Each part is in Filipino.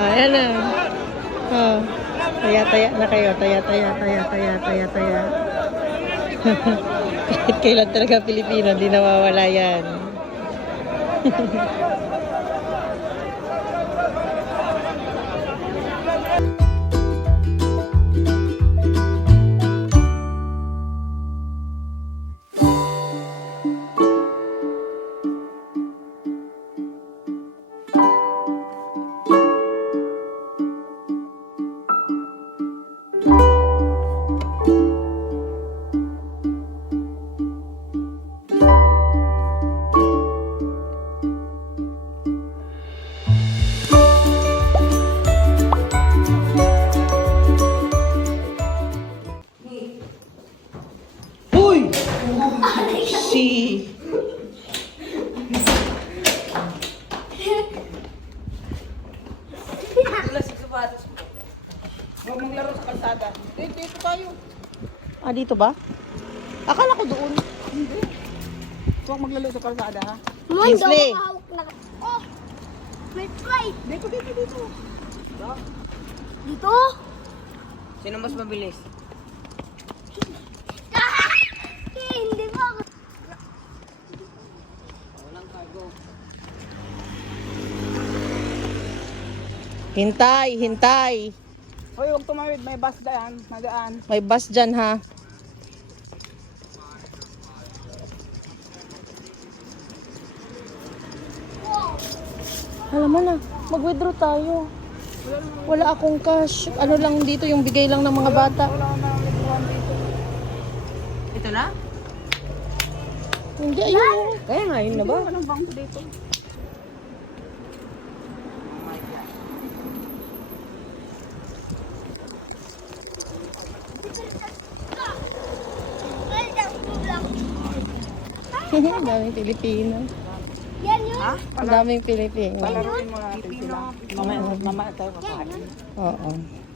Ayan na. Oh. Taya-taya na kayo. Taya-taya. Kahit kailan talaga Pilipino, di nawawala yan. Si Huwag maglaro sa kalsada. Dito tayo. Ah, dito ba? Akala ko doon. Hindi. Huwag maglaro sa kalsada, ha? Kingsley. Oh! May flight! Dito. Dito? Sino mas mabilis? Hindi mo ako. Walang cargo. Hintay. Hoy, huwag tumawid. May bus dyan. Nadaan. May bus dyan, ha? Alam mo na, mag-withdraw tayo. Wala akong cash. Ano lang dito, yung bigay lang ng mga bata. Wala ko na nagbuhan dito. Ito na? Hindi, ayun. Kaya nga, yun na ba? Walang bangko dito. Ang daming Pilipino. Yan yun. Ha? Ang daming Pilipino. Palaruin mo natin sila. Mamaya tayo kakain. Oo.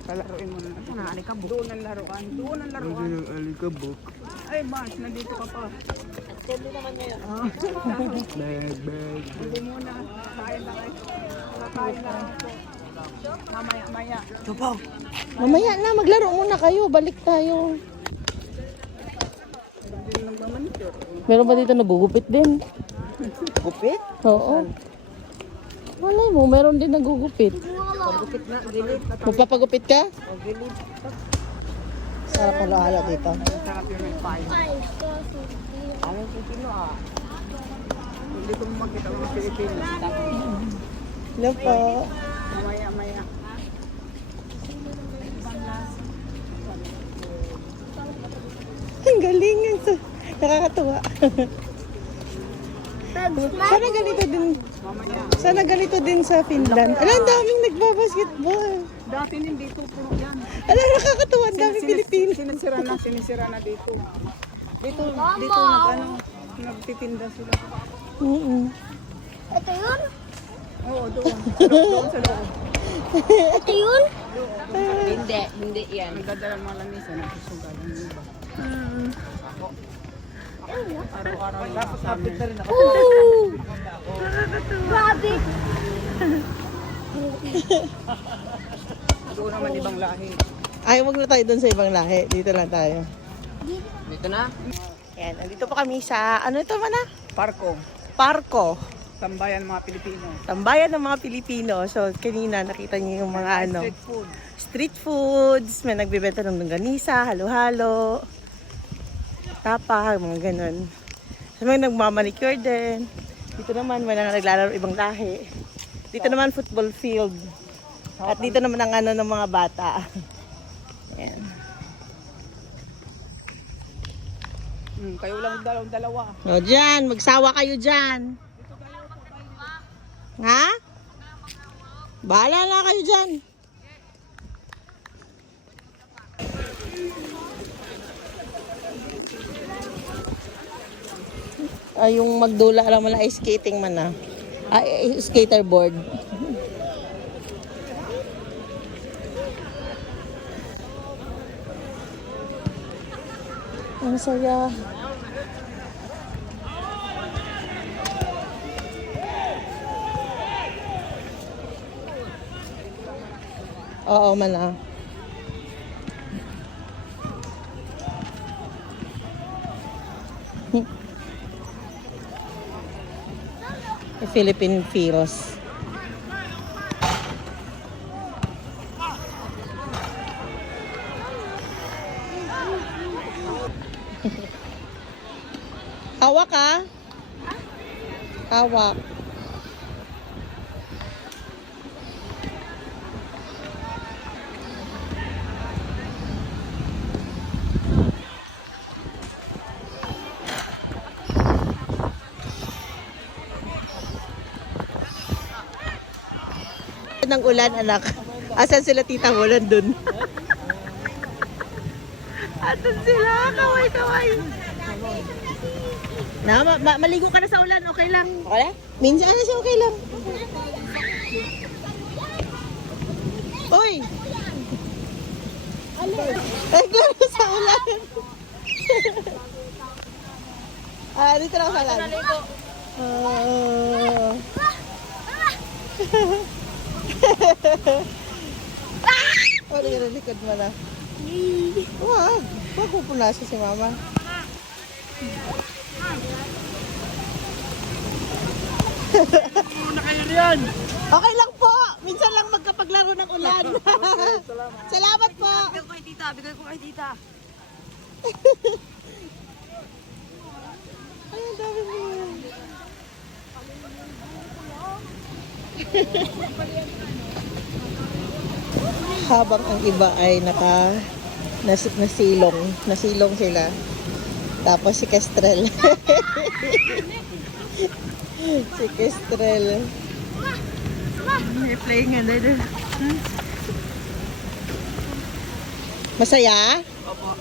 Palaruin mo natin. Saan ang alikabok? Doon ang laruan. Doon ang alikabok. Ay, Bas, nandito ka pa. Hindi naman ngayon. Hindi muna. Kain na kayo. Kakain na ako. Mamaya. Tupaw. Mamaya na, maglaro muna kayo. Balik tayo. Hindi lang manicure. Meron ba dito nagugupit din? Gupit? Oo. Malay mo, meron din nagugupit. Gupit na. Gilid. Magpapagupit ka? O, gilid. Sarap halo-halo dito. Sarap yung may pie. Anong Pilipino Hindi ko makita mga Pilipino. Hello po. Mamaya. Ang galing yan. Nakakatuwa. Sana ganito din. Mamaya. Sana ganito din sa Finland. Alam, ang daming nagbabasketball. Dati nandito puro yan. Alam, nakakatuwa. Ang daming Pilipino. Sinisira na dito. Dito nagtitinda sila. Ito yun? Oo, doon. Doon sa loob. Ito yun? Hindi yan. Nagdadala mga lamisa, nagsusugal ng iba. Araw-araw yung kasama. Grabe! Doon naman ibang lahi. Ay, wag na tayo doon sa ibang lahi. Dito lang tayo. Dito na? Yan, andito po kami sa, ano ito man na? Parko. Parko. Tambayan mga Pilipino. Tambayan ng mga Pilipino. So, kanina nakita niyo yung mga ano. Street food. Street foods. May nagbibenta ng longganisa, halo-halo. Tapa, mga ganun. So, may nagmamanicure din. Dito naman, may naglalaro ibang lahi. Dito naman, football field. At dito naman ang ano ng mga bata. Ayan. Kayo lang dalawa. O, dyan. Magsawa kayo dyan. Ha? Bahala na kayo dyan. Ay, yung magdula, alam mo na, ay skating man na. Ay, skater board. Ang saya. Oo, mana. The Philippine feels. Hawak ka? Hawak. Ng ulan, anak. Asan sila tita mo? Nandun. Asan sila? Kaway-kaway. Na, maligo ka na sa ulan. Okay lang. Okay lang? Minsan na siya okay lang. Uy! Ay, gano'n sa ulan. Dito na ako sa ulan. Ano yung likod mo na? Wag. Wag mo punasan si mama. Okay lang po. Minsan lang magkapaglaro ng ulan. Salamat po. Bigay ko kay tita, bigay ko kay tita. Ay, ang dami mo. Habang ang iba ay nasilong sila. Tapos si Kestrel. Si Kestrel. They're playing and they're... Masaya? Opo.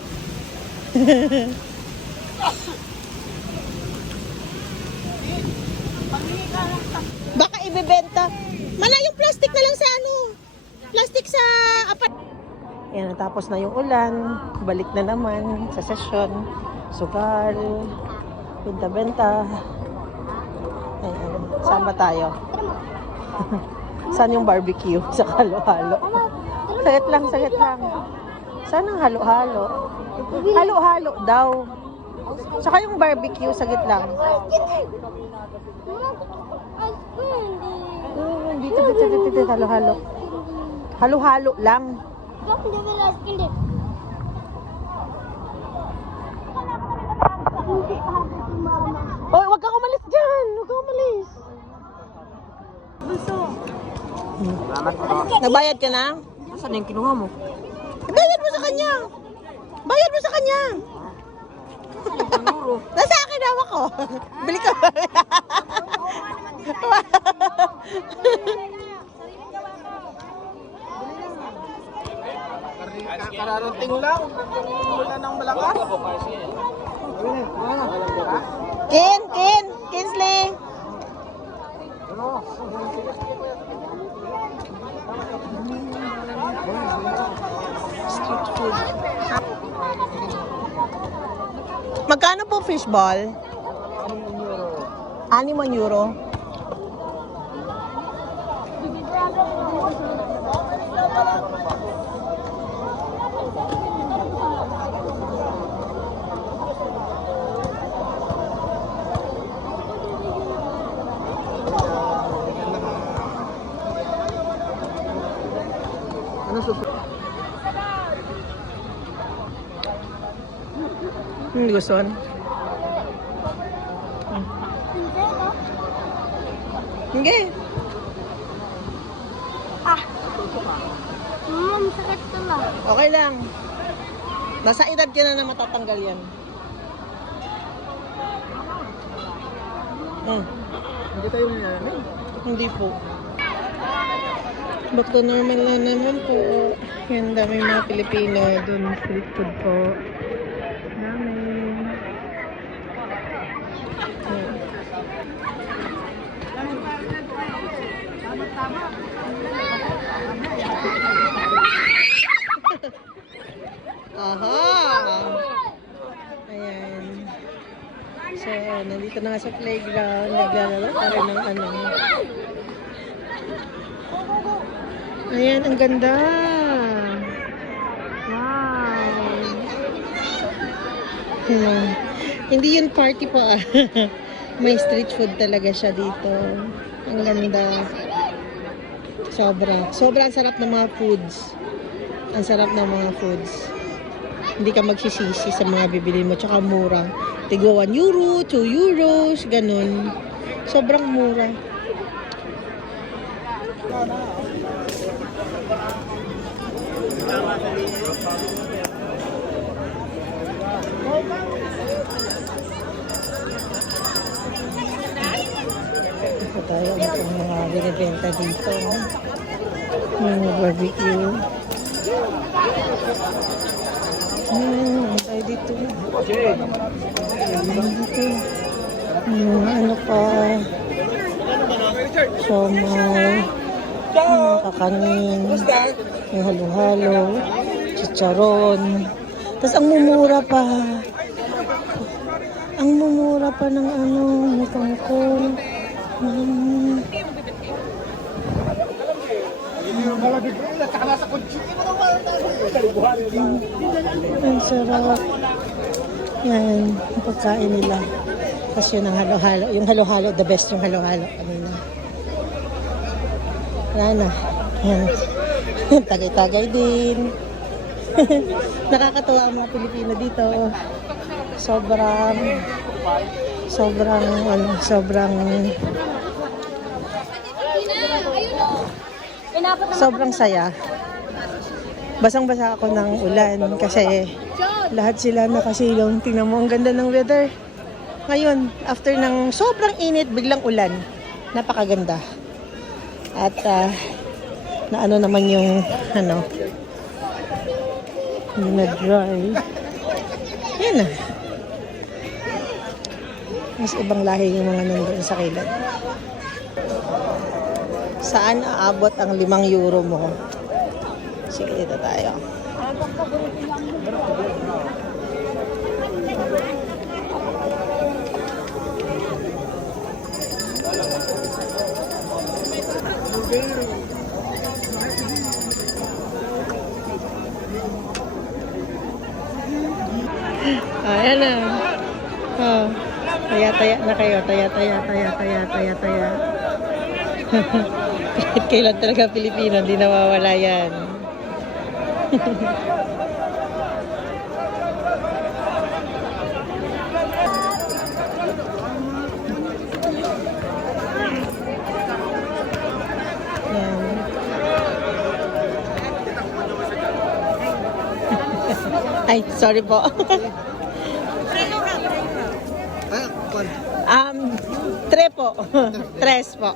Baka ibebenta. Mala yung plastic na lang sa ano. Plastic sa apat. Yan, natapos na yung ulan. Balik na naman sa sesyon. Sugal. Benta-benta. Ayan. Saan ba tayo? Saan yung barbecue? Sa halo-halo. Sagit lang, sagit lang. Saan ang halo-halo? Halo-halo daw. Saka yung barbecue, sagit lang. Dito, halo-halo. Halo-halo lang. Hoy, wag kang umalis dyan. Wag kang umalis. Salamat po. Nagbayad ka na? Saan yung kinuha mo? Bayad mo sa kanya. Bayad mo sa kanya. Panuro. Nasa akin hawak ko. Bili ka ba? Kararating lang. Wala nang malakas. Kinsley. Street food. Magkano po fishball? 6 euro. Ano susunod? Hindi gustuhan. Hindi. Sakit to lang. Okay lang. Nasa edad ka na matatanggal yan. Hindi tayo nangyayari. Hindi po. Back to normal na naman po. Yan, dami mga Pilipino doon. Street food po. Dami. Yan. Aha! Ayan. So, nandito na nga sa playground. Naglalaro pa rin ng ano. Ayan, ang ganda. Ayan. Hindi yun party po ah. May street food talaga siya dito. Ang ganda. Sobra. Sobra ang sarap ng mga foods. Ang sarap ng mga foods. Hindi ka magsisisi sa mga bibili mo. Tsaka mura. Tigwa 1 euro, 2 euros, ganun. Sobrang mura. Ito tayo ang mga binibenta dito. Mga barbecue. Ano tayo dito? Dito. Ano pa? Somay. Mga kakanin. May halo-halo. Chicharon. Tapos ang mumura pa. Ang mumura pa ng ano, may kangkong. Ang sarap. Yan, ang pagkain nila. Tapos yun ang halo-halo. Yung halo-halo, the best yung halo-halo kanina. Wala na. Yan. Tagay-tagay din. Nakakatuwa ang mga Pilipino dito. Sobrang saya. Basang-basa ako ng ulan kasi lahat sila nakasilong. Tingnan mo, ang ganda ng weather. Ngayon, after ng sobrang init, biglang ulan. Napakaganda. At na ano naman yung na dry. Yan na. Mas ibang lahi yung mga nandoon sa kilid. Saan aabot ang 5 euro mo? Sige, dito tayo. Ayan na. Oh. Taya-taya na kayo. Taya-taya. Kahit kailan talaga Pilipino, hindi nawawala yan. Yan. Ay, sorry po. Tre po. Tres po.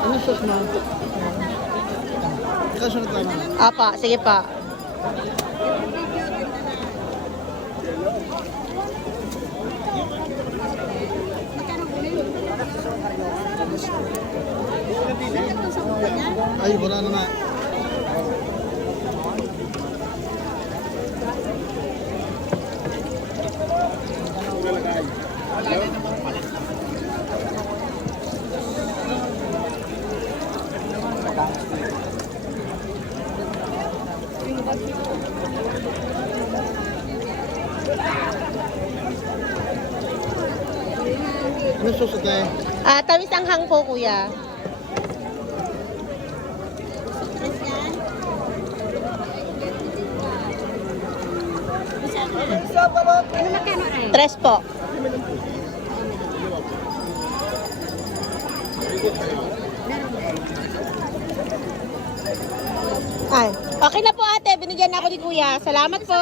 Ano sauce na? Kasunod tayo na. Apa, sige pa. Ay, wala na nga. Ano sauce tayo? Tamis ang hang po, kuya. Tres po. Ay, okay na po ate. Binigyan na ako ni kuya. Salamat po.